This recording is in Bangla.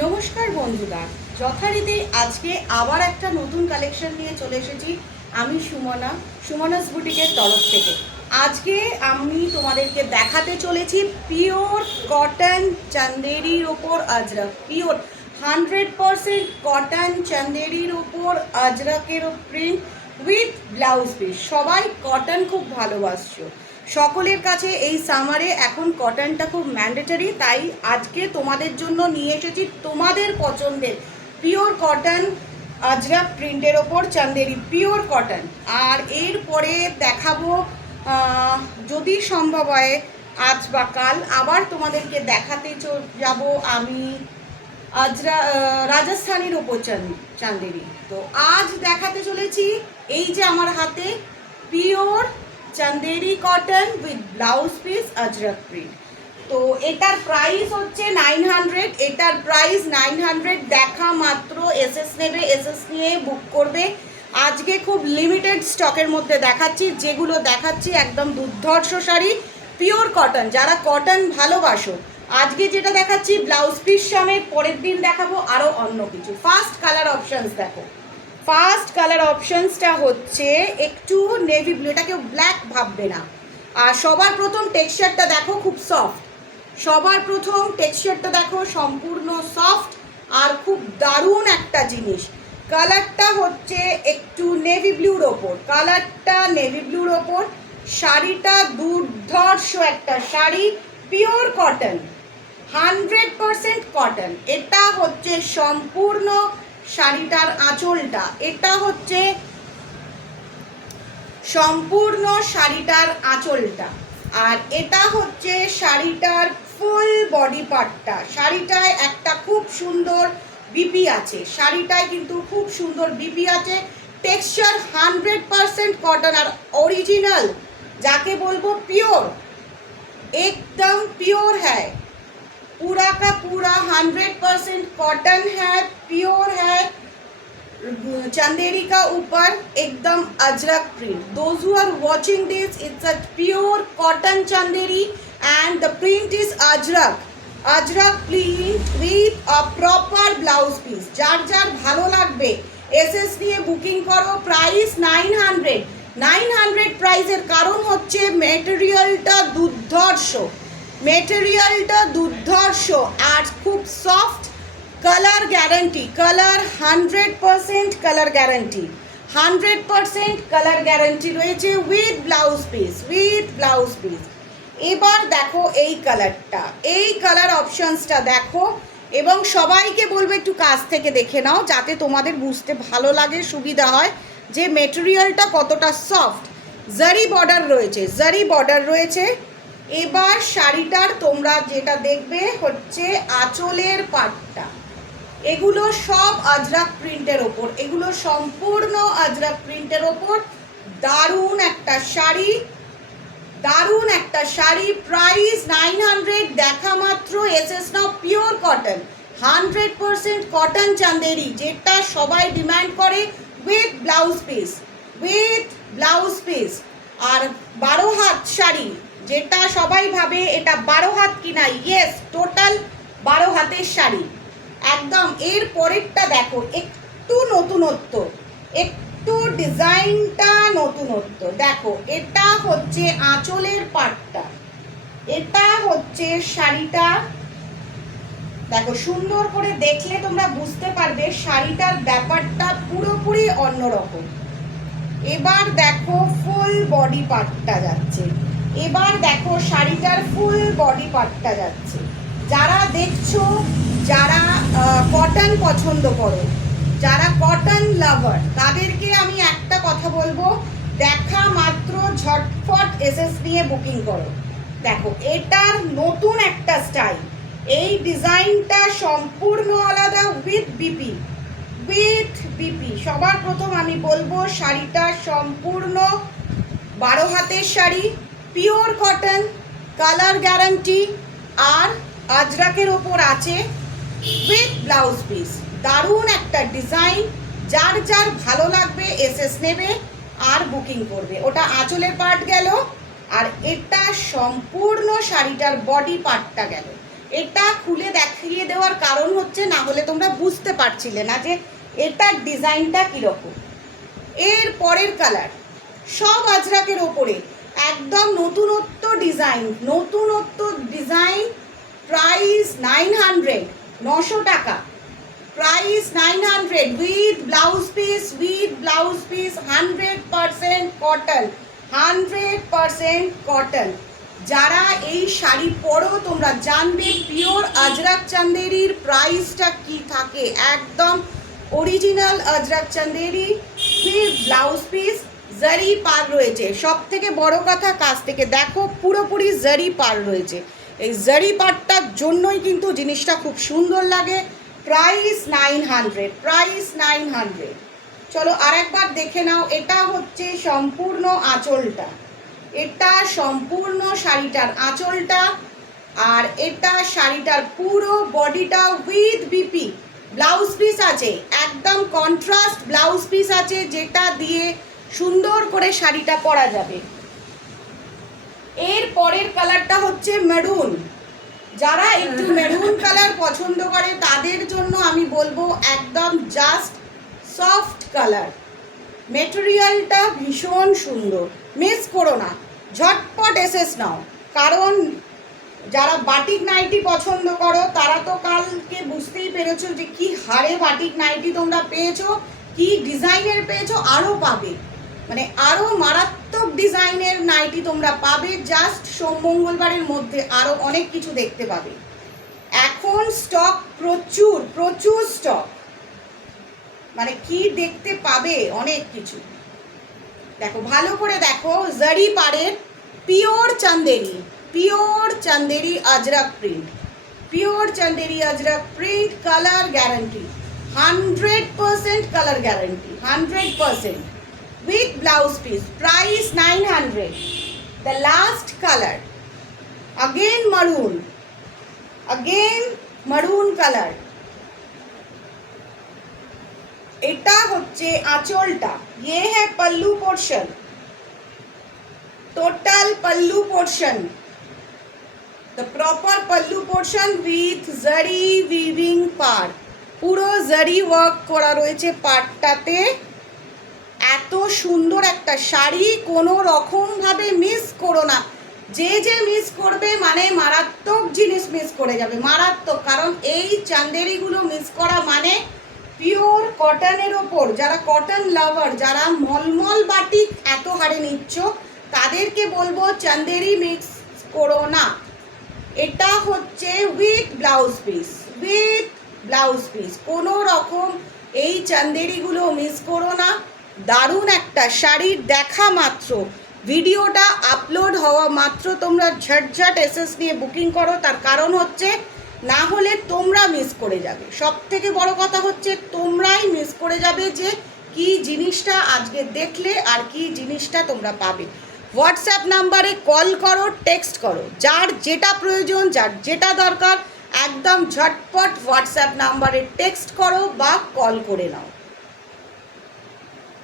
নমস্কার বন্ধুরা, যথারীতি আজকে আবার একটা নতুন কালেকশন নিয়ে চলে এসেছি। আমি সুমনাস বুটিকের তরফ থেকে। আজকে আমি তোমাদেরকে দেখাতে চলেছি পিওর কটন চান্দেরির ওপর আজরাক, পিওর 100% কটন চান্দেরির ওপর আজরাকের প্রিন্ট উইথ ব্লাউজ পিস। সবাই কটন খুব ভালোবাসছো, সকলের কাছে এই সামারে এখন কটনটা খুব ম্যান্ডেটরি। তাই আজকে তোমাদের জন্য নিয়ে এসেছি তোমাদের পছন্দের পিওর কটন আজরাক প্রিন্টের ওপর চান্দেরি পিওর কটন। আর এরপরে দেখাবো যদি সম্ভব হয় আজ বা কাল আবার তোমাদেরকে দেখাতে যাব আমি রাজস্থানের ওপর চান্দেরি। তো আজ দেখাতে চলেছি এই যে আমার হাতে pure Chanderi cotton with blouse piece Ajrak print. তো এটার প্রাইস হচ্ছে 900। এটার প্রাইস 900। দেখা মাত্র এসএস নেবে, এসএস নিয়ে বুক করবে। আজকে খুব লিমিটেড স্টকের মধ্যে দেখাচ্ছি, যেগুলো দেখাচ্ছি একদম দুর্ধর্ষ শাড়ি পিওর কটন। যারা কটন ভালোবাসো, আজকে যেটা দেখাচ্ছি ব্লাউজ পিস সমেত, পরের দিন দেখাবো আরও অন্য কিছু। ফার্স্ট কালার অপশানস দেখো, ফার্স্ট কালার অপশানসটা হচ্ছে একটু নেভি ব্লু, এটা কেউ ব্ল্যাক ভাববে না। আর সবার প্রথম টেক্সচারটা দেখো, খুব সফট। সবার প্রথম টেক্সচারটা দেখো, সম্পূর্ণ সফট আর খুব দারুণ একটা জিনিস। কালারটা হচ্ছে একটু নেভি ব্লুর ওপর, কালারটা নেভি ব্লুর ওপর। শাড়িটা দুর্ধর্ষ একটা শাড়ি, পিওর কটন, 100% কটন। এটা হচ্ছে সম্পূর্ণ শাড়িটার আঁচলটা, এটা হচ্ছে সম্পূর্ণ শাড়িটার আঁচলটা। আর এটা হচ্ছে শাড়িটার ফুল বডি পার্টটা। শাড়িটায় একটা খুব সুন্দর বিপি আছে, শাড়িটায় কিন্তু খুব সুন্দর বিপি আছে। টেক্সচার 100% কটন আর অরিজিনাল, যাকে বলবো পিওর, एकदम प्योर है, पूरा का पूरा 100% कॉटन है, प्योर है। चंदेरी का ऊपर एकदम Ajrak print. Those who are watching this, it's a pure cotton chanderi and the print is ajrak, ajrak print with a proper blouse piece। Jar jar ভালো লাগবে এসএস নিয়ে বুকিং করো। প্রাইস 900। 900 প্রাইসের কারণ হচ্ছে মেটেরিয়ালটা দুর্ধর্ষ, মেটেরিয়ালটা দুর্ধর্ষ আর খুব soft. Colour guarantee, colour 100% colour guarantee, 100% colour guarantee রয়েছে with blouse piece, with blouse piece. এবার দেখো এই কালারটা, এই কালার অপশানসটা দেখো এবং সবাইকে বলবো একটু কাছ থেকে দেখে নাও, যাতে তোমাদের বুঝতে ভালো লাগে, সুবিধা হয় যে মেটেরিয়ালটা কতটা সফট। জারি বর্ডার রয়েছে, জারি বর্ডার রয়েছে। এবার শাড়িটার তোমরা যেটা দেখবে হচ্ছে আঁচলের পাটটা। এগুলো সব আজরাক প্রিন্টের ওপর, এগুলো সম্পূর্ণ আজরাক প্রিন্টের ওপর। দারুণ একটা শাড়ি, দারুণ একটা শাড়ি। প্রাইস 900। দেখা মাত্র এসএস নাও। পিওর কটন, 100% কটন চান্দেরি, যেটা সবাই ডিমান্ড করে with blouse piece, with blouse piece. আর 12 হাত শাড়ি, যেটা সবাই ভাবে এটা 12 হাত কিনা, ইয়েস, টোটাল 12 হাতের শাড়ি একদম। এর পরেরটা দেখো, একটু নতুনত্ব, একটু ডিজাইনটা নতুনত্ব। দেখো এটা হচ্ছে আঁচলের পাটটা, এটা হচ্ছে শাড়িটা। দেখো সুন্দর করে দেখলে তোমরা বুঝতে পারবে শাড়িটার ব্যাপারটা পুরোপুরি অন্যরকম। এবার দেখো ফুল বডি পার্টটা যাচ্ছে, এবার দেখো শাড়িটার ফুল বডি পার্টটা যাচ্ছে। যারা দেখছো, যারা কটন পছন্দ করো, যারা কটন লাভার, তাদেরকে আমি একটা কথা বলবো, দেখা মাত্র ঝটফট এসএস নিয়ে বুকিং করো। দেখো এটার নতুন একটা স্টাইল, এই ডিজাইনটা সম্পূর্ণ আলাদা উইথ বিপি, উইথ বিপি। সবার প্রথম আমি বলবো শাড়িটা সম্পূর্ণ 12 হাতের sari, pure cotton, colour guarantee আর আজরাকের ওপর আছে উইথ ব্লাউজ পিস। দারুণ একটা ডিজাইন, যার যার ভালো লাগবে এসএস নেবে আর বুকিং করবে। ওটা আঁচলের পার্ট গেল, আর এটা সম্পূর্ণ শাড়িটার বডি পার্টটা গেল। এটা খুলে দেখিয়ে দেওয়ার কারণ হচ্ছে, না হলে তোমরা বুঝতে পারছিলে না যে এটার ডিজাইনটা কীরকম। এর পরের কালার সব আজরাকের ওপরে একদম নতুনত্ব ডিজাইন, প্রাইস 900, 900 টাকা, price 900 with blouse piece 100% cotton, 100% cotton. যারা এই শাড়ি পরো তোমরা জানবে পিওর আজরাক চান্দেরির প্রাইসটা কি থাকে। একদম original Ajrak Chanderi with blouse piece, জারি পার রয়েছে। সব থেকে বড় কথা, কাছ থেকে দেখো পুরোপুরি জারি পার রয়েছে। এই জারি পারটার জন্যই কিন্তু জিনিসটা খুব সুন্দর লাগে। Price 900, price 900। চলো আরেকবার দেখে নাও। এটা হচ্ছে সম্পূর্ণ আঁচলটা, এটা সম্পূর্ণ শাড়িটার আঁচলটা, আর এটা শাড়িটার পুরো বডিটা উইথ বিপি ব্লাউজ পিস আছে। একদম কন্ট্রাস্ট ব্লাউজ পিস আছে, যেটা দিয়ে সুন্দর করে শাড়িটা পরা যাবে। এর পরের কালারটা হচ্ছে মেরুন। যারা একটু মেরুন কালার পছন্দ করে তাদের জন্য আমি বলবো একদম জাস্ট সফট কালার। মেটেরিয়ালটা ভীষণ সুন্দর, মিস করো না, ঝটপট এসেস নাও। কারণ যারা বাটিক নাইটি পছন্দ করো তারা তো কালকে বুঝতেই পেরেছো যে কি হারে বাটিক নাইটি তোমরা পেয়েছো, কি ডিজাইনের পেয়েছো, আরও পাবে, মানে আরও মারাত্মক ডিজাইনের নাইটি তোমরা পাবে। জাস্ট সোম মঙ্গলবারের মধ্যে আরও অনেক কিছু দেখতে পাবে। এখন স্টক প্রচুর প্রচুর স্টক, মানে কি দেখতে পাবে অনেক কিছু। দেখো ভালো করে দেখো, জারি পাড়ের pure Chanderi Ajrak print, pure Chanderi Ajrak print, colour guarantee 100% colour guarantee 100% with blouse piece, price 900. The last color again maroon color. এটা হচ্ছে আঁচলটা, ये है पल्लू portion, total pallu portion, the proper pallu portion with zari weaving part, পুরো জারি ওয়ার্ক করা রয়েছে পার্টটাতে। এত সুন্দর একটা শাড়ি, কোনো রকমভাবে মিস করো না। যে মিস করবে মানে মারাত্মক জিনিস মিস করে যাবে, মারাত্মক। কারণ এই চান্দেরিগুলো মিস করা মানে পিওর কটনের ওপর, যারা কটন লাভার, যারা মলমল বাটিক এত হারে নিচ্ছ তাদেরকে বলবো চান্দেরি মিক্স করো না। এটা হচ্ছে উইথ ব্লাউজ পিস, কোনো রকম এই চান্দেরিগুলো মিস করো না। দারুণ একটা শাড়ির দেখা মাত্র, ভিডিওটা আপলোড হওয়া মাত্র তোমরা ঝটঝট এসএস নিয়ে বুকিং করো। তার কারণ হচ্ছে না হলে তোমরা মিস করে যাবে। সব থেকে বড় কথা হচ্ছে তোমরাই মিস করে যাবে যে কি জিনিসটা আজকে দেখলে আর কি জিনিসটা তোমরা পাবে। হোয়াটসঅ্যাপ নাম্বারে কল করো, টেক্সট করো, যার যেটা প্রয়োজন, যার যেটা দরকার একদম ঝটপট হোয়াটসঅ্যাপ নাম্বারে টেক্সট করো বা কল করে নাও।